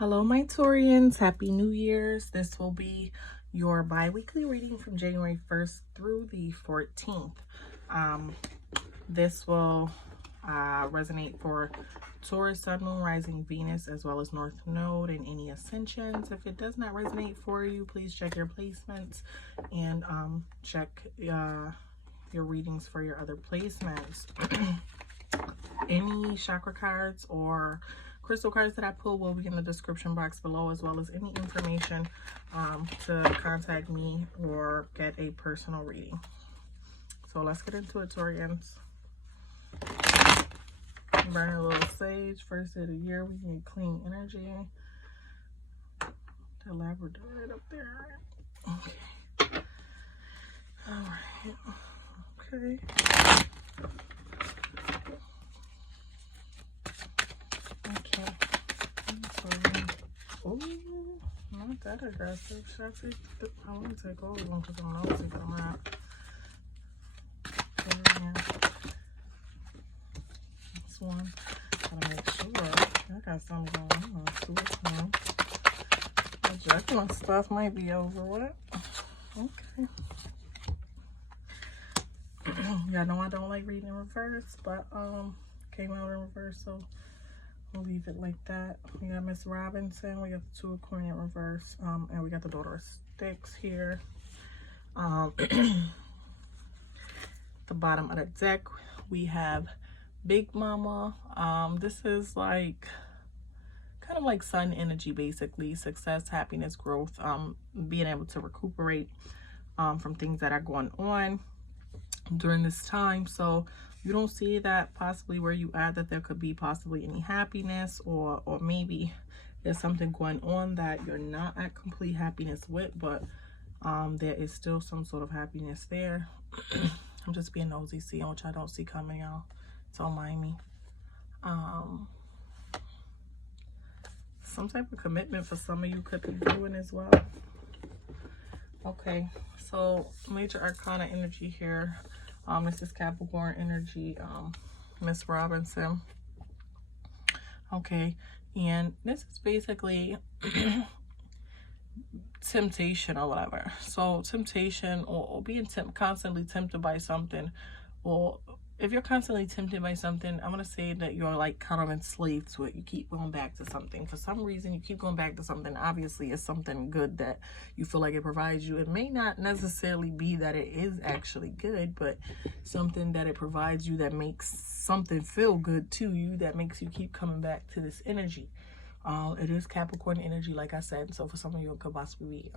Hello, my Taurians. Happy New Year's. This will be your bi-weekly reading from January 1st through the 14th. This will resonate for Taurus, Sun, Moon, Rising, Venus, as well as North Node and any ascensions. If it does not resonate for you, please check your placements and check your readings for your other placements. Any chakra cards or crystal cards that I pull will be in the description box below, as well as any information to contact me or get a personal reading. So let's get into it, Taurians. Burn a little sage. First day of the year, we need clean energy. The Labrador up there. Okay. All right. Okay. Okay. Oh, not that aggressive. Should I take I want to take all of them because I'm nosy, but I'm not. This one. Gotta make sure. I got something going on. So the judgment stuff might be over with. Okay. Y'all know I don't like reading in reverse, but came out in reverse, so we'll leave it like that. We got Miss Robinson, we got the Two of Coins in reverse, and we got the Daughter of Sticks here. The bottom of the deck, we have Big Mama. This is like kind of like sun energy, basically. Success, happiness, growth, being able to recuperate from things that are going on during this time. So you don't see that possibly where you at that there could be possibly any happiness, or maybe there's something going on that you're not at complete happiness with, but there is still some sort of happiness there. I'm just being nosy, seeing which I don't see coming, y'all. Don't mind me. Some type of commitment for some of you could be doing as well. Okay, so major arcana energy here. This is Capricorn energy, Miss Robinson. Okay, and this is basically temptation or whatever. So temptation, or being constantly tempted by something, or if you're constantly tempted by something, I'm going to say that you're like kind of enslaved to it. You keep going back to something. For some reason, you keep going back to something. Obviously, it's something good that you feel like it provides you. It may not necessarily be that it is actually good, but something that it provides you that makes something feel good to you, that makes you keep coming back to this energy. It is Capricorn energy, like I said. So for some of you, it could possibly be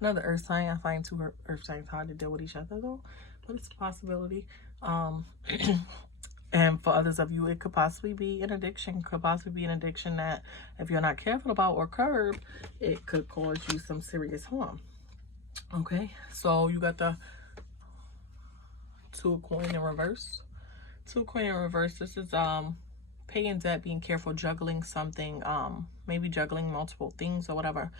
another earth sign. I find two earth signs hard to deal with each other, though, but it's a possibility. And for others of you, it could possibly be an addiction. Could possibly be an addiction that if you're not careful about or curb, it could cause you some serious harm. Okay, so you got the Two of Coins in reverse. Two of Coins in reverse. This is paying debt, being careful, juggling something, maybe juggling multiple things or whatever,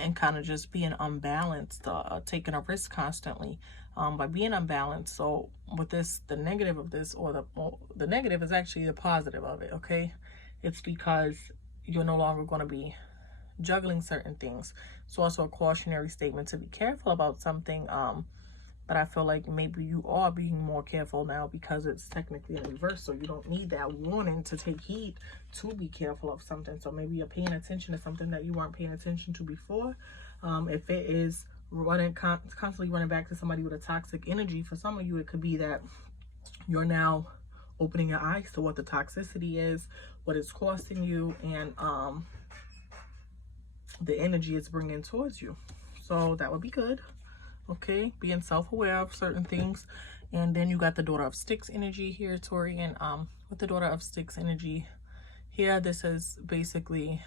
and kind of just being unbalanced, taking a risk constantly by being unbalanced. So with this, the negative of this, or the negative is actually the positive of it. Okay, it's because you're no longer going to be juggling certain things. It's also a cautionary statement to be careful about something, but I feel like maybe you are being more careful now because it's technically in reverse, so you don't need that warning to take heed to be careful of something. So maybe you're paying attention to something that you weren't paying attention to before. If it is constantly running back to somebody with a toxic energy, for some of you, it could be that you're now opening your eyes to what the toxicity is, what it's costing you, and the energy it's bringing towards you. So that would be good. Okay, being self-aware of certain things. And then you got the Daughter of Sticks energy here, Tori. And with the Daughter of Sticks energy here, this is basically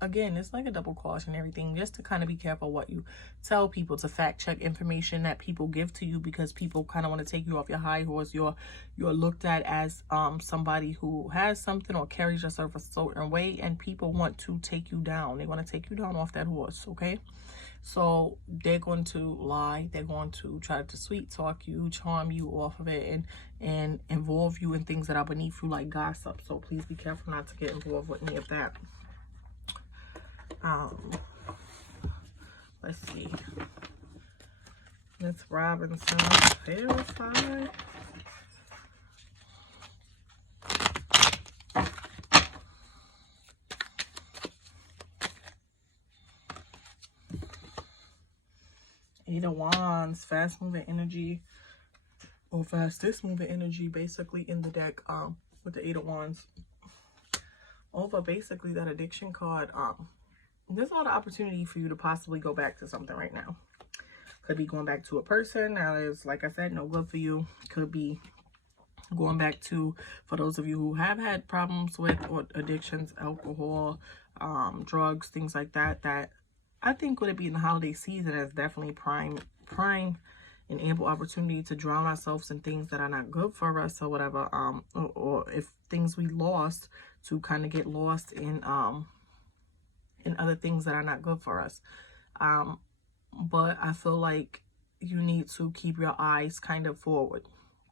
again, it's like a double caution, everything, just to kind of be careful what you tell people, to fact check information that people give to you, because people kind of want to take you off your high horse. You're looked at as somebody who has something or carries yourself a certain way, and people want to take you down. They want to take you down off that horse. Okay, so they're going to lie, they're going to try to sweet talk you, charm you off of it, and involve you in things that are beneath you, like gossip. So please be careful not to get involved with any of that. Let's see. Miss Robinson, verified. Eight of Wands, fast moving energy, or fastest moving energy, basically in the deck. With the Eight of Wands, over basically that addiction card. There's a lot of opportunity for you to possibly go back to something right now. Could be going back to a person that is, like I said, no good for you. Could be going back to, for those of you who have had problems with or addictions, alcohol, drugs, things like that, that I think would it be in the holiday season is definitely prime and ample opportunity to drown ourselves in things that are not good for us or whatever. Or if things we lost, to kind of get lost in other things that are not good for us. But I feel like you need to keep your eyes kind of forward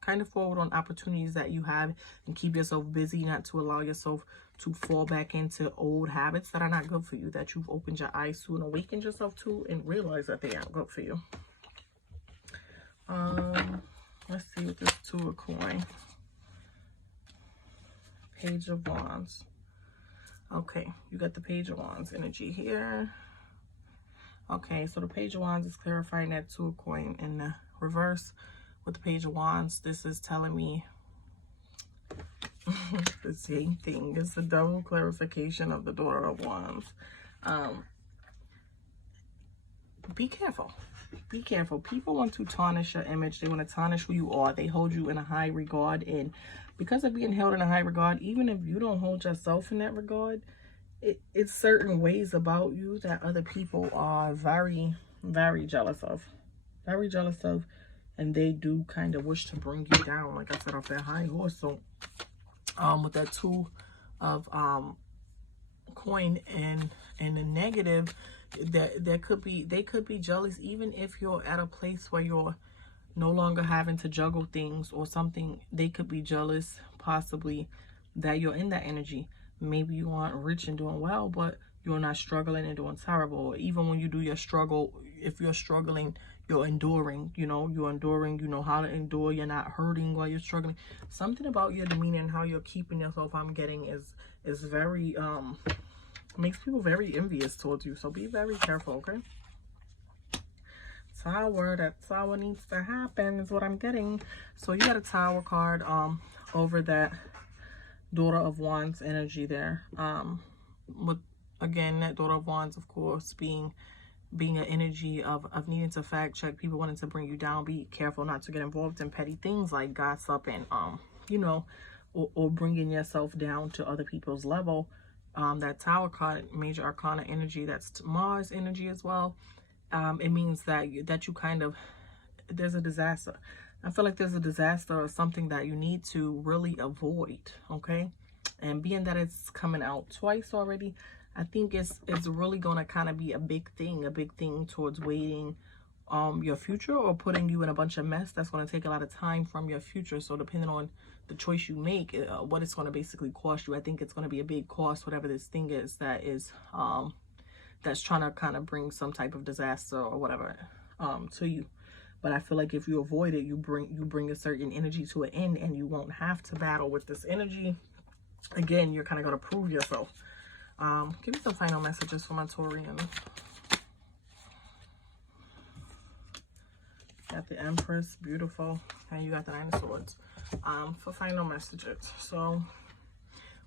on opportunities that you have, and keep yourself busy, not to allow yourself to fall back into old habits that are not good for you, that you've opened your eyes to and awakened yourself to, and realize that they aren't good for you. Let's see what this Two of Coin. Page of Wands. Okay, you got the Page of Wands energy here. Okay, so the Page of Wands is clarifying that Two of Coin in the reverse. With the Page of Wands, this is telling me the same thing. It's a double clarification of the Daughter of Wands. Be careful. Be careful. People want to tarnish your image. They want to tarnish who you are. They hold you in a high regard. And because of being held in a high regard, even if you don't hold yourself in that regard, it's certain ways about you that other people are very, very jealous of. Very jealous of. And they do kind of wish to bring you down, like I said, off that high horse. So with that Two of Coin and the negative, that they could be jealous, even if you're at a place where you're no longer having to juggle things or something. They could be jealous possibly that you're in that energy. Maybe you aren't rich and doing well, but you're not struggling and doing terrible. Or even when you do your struggle, if you're struggling, you're enduring, you know how to endure. You're not hurting while you're struggling. Something about your demeanor and how you're keeping yourself, I'm getting, is very makes people very envious towards you. So be very careful, okay? Tower, that Tower needs to happen is what I'm getting. So you got a Tower card over that Daughter of Wands energy there. With, again, that Daughter of Wands, of course, being an energy of needing to fact check, people wanting to bring you down. Be careful not to get involved in petty things like gossip and or bringing yourself down to other people's level. That Tower card, major arcana energy, that's Mars energy as well. It means that you kind of, there's a disaster. I feel like there's a disaster or something that you need to really avoid, okay? And being that it's coming out twice already, I think it's really going to kind of be a big thing towards waiting your future, or putting you in a bunch of mess that's going to take a lot of time from your future. So depending on the choice you make, what it's going to basically cost you, I think it's going to be a big cost, whatever this thing is that is that's trying to kind of bring some type of disaster or whatever to you. But I feel like if you avoid it, you bring a certain energy to an end, and you won't have to battle with this energy. Again, you're kind of going to prove yourself. Give me some final messages for my Taurians. Got the Empress, beautiful, and you got the Nine of Swords for final messages. So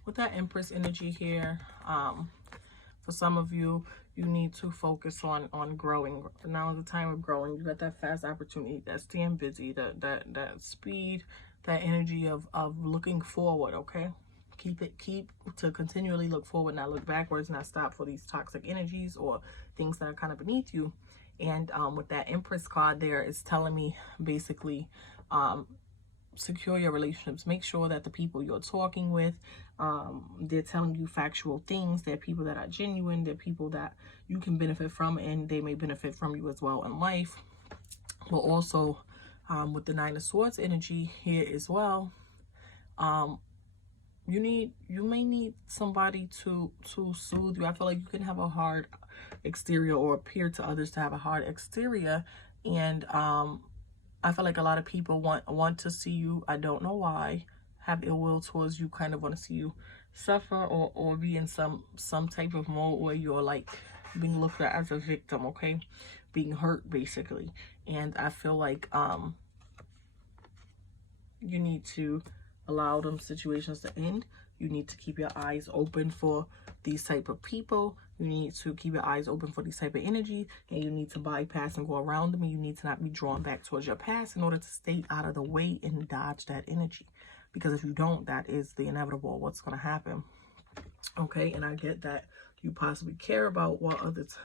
with that Empress energy here, for some of you, you need to focus on growing. Now is the time of growing. You got that fast opportunity, that staying busy, that speed, that energy of looking forward, okay? Keep to continually look forward, not look backwards, not stop for these toxic energies or things that are kind of beneath you. And with that Empress card there, it's telling me basically secure your relationships. Make sure that the people you're talking with, they're telling you factual things. They're people that are genuine. They're people that you can benefit from, and they may benefit from you as well in life. But also with the Nine of Swords energy here as well, you may need somebody to soothe you. I feel like you can have a hard exterior or appear to others to have a hard exterior, and I feel like a lot of people want to see you, I don't know why, have ill will towards you, kind of want to see you suffer, or be in some type of mode where you're like being looked at as a victim, okay? Being hurt basically. And I feel like you need to allow them situations to end. You need to keep your eyes open for these type of people. You need to keep your eyes open for these type of energy, and you need to bypass and go around them, and you need to not be drawn back towards your past in order to stay out of the way and dodge that energy. Because if you don't, that is the inevitable what's going to happen. Okay, and I get that you possibly care about what others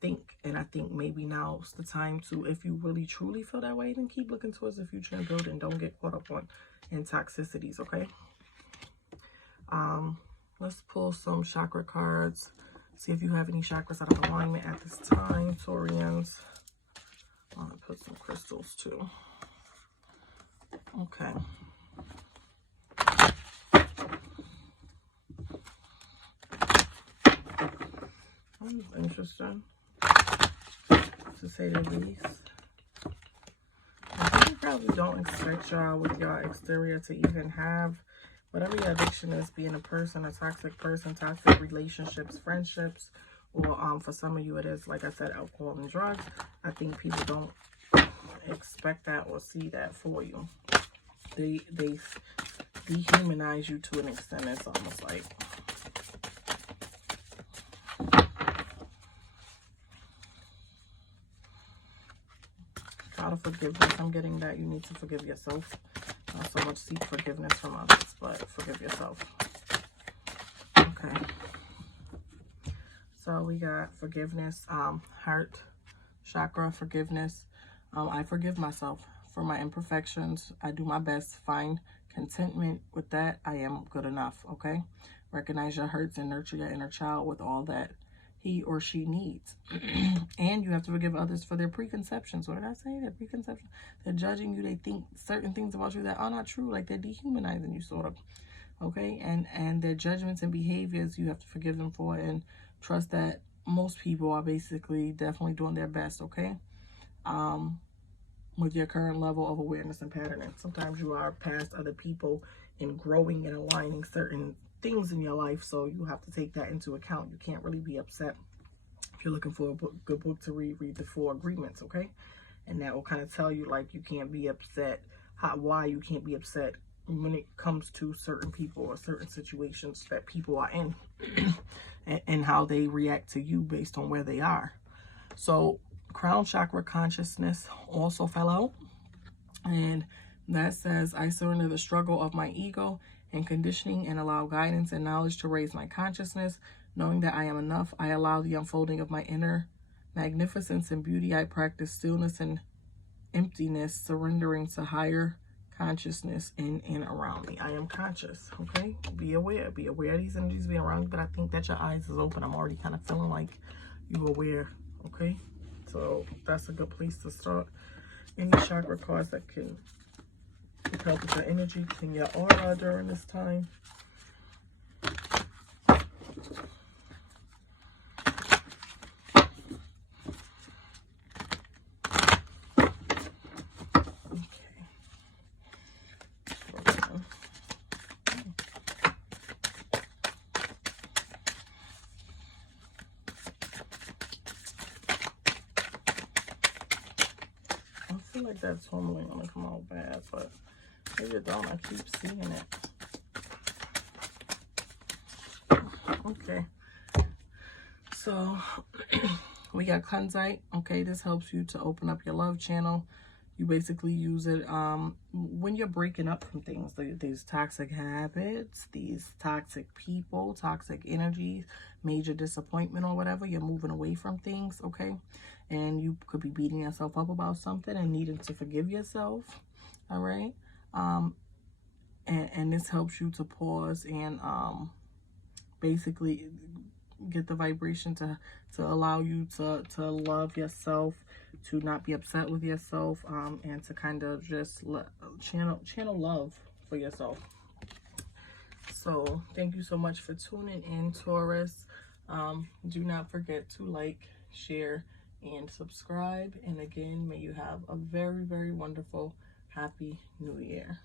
think, and I think maybe now's the time to, if you really truly feel that way, then keep looking towards the future and build, and don't get caught up on in toxicities. Okay, let's pull some chakra cards, see if you have any chakras out of alignment at this time, Taurians. I'm gonna put some crystals too. Okay, interesting, to say the least. You probably don't expect y'all with your exterior to even have whatever your addiction is, being a person, a toxic person, toxic relationships, friendships, or for some of you it is, like I said, alcohol and drugs. I think people don't expect that or see that for you. They dehumanize you to an extent. It's almost like, out of forgiveness, I'm getting that you need to forgive yourself. Not so much seek forgiveness from others, but forgive yourself. Okay. So we got forgiveness, heart chakra, forgiveness. I forgive myself for my imperfections. I do my best. Find contentment with that. I am good enough. Okay. Recognize your hurts and nurture your inner child with all that he or she needs. And you have to forgive others for their preconceptions. What did I say? Their preconceptions. They're judging you. They think certain things about you that are not true. Like they're dehumanizing you, sort of. Okay. And their judgments and behaviors, you have to forgive them for, and trust that most people are basically definitely doing their best. Okay. With your current level of awareness and patterning. Sometimes you are past other people in growing and aligning certain things in your life, so you have to take that into account. You can't really be upset. If you're looking for a good book to read the 4 agreements, okay? And that will kind of tell you, like, you can't be upset, why you can't be upset when it comes to certain people or certain situations that people are in, and how they react to you based on where they are. So crown chakra consciousness also fell out, and that says, I surrender the struggle of my ego and conditioning and allow guidance and knowledge to raise my consciousness. Knowing that I am enough, I allow the unfolding of my inner magnificence and beauty. I practice stillness and emptiness, surrendering to higher consciousness in and around me. I am conscious. Okay, be aware of these energies being around you, but I think that your eyes is open. I'm already kind of feeling like you're aware. Okay, so that's a good place to start. Any chakra cards that can help with your energy in your aura during this time. I feel like that's normally going to come out bad, but maybe it don't. I keep seeing it. Okay. So we got kunzite. Okay, this helps you to open up your love channel. You basically use it when you're breaking up from things, these toxic habits, these toxic people, toxic energies, major disappointment or whatever. You're moving away from things, okay? And you could be beating yourself up about something and needing to forgive yourself, all right? And this helps you to pause and basically get the vibration to allow you to love yourself, to not be upset with yourself, and to kind of just channel love for yourself. So thank you so much for tuning in, Taurus. Do not forget to like, share, and subscribe. And again, may you have a very, very wonderful, happy new year.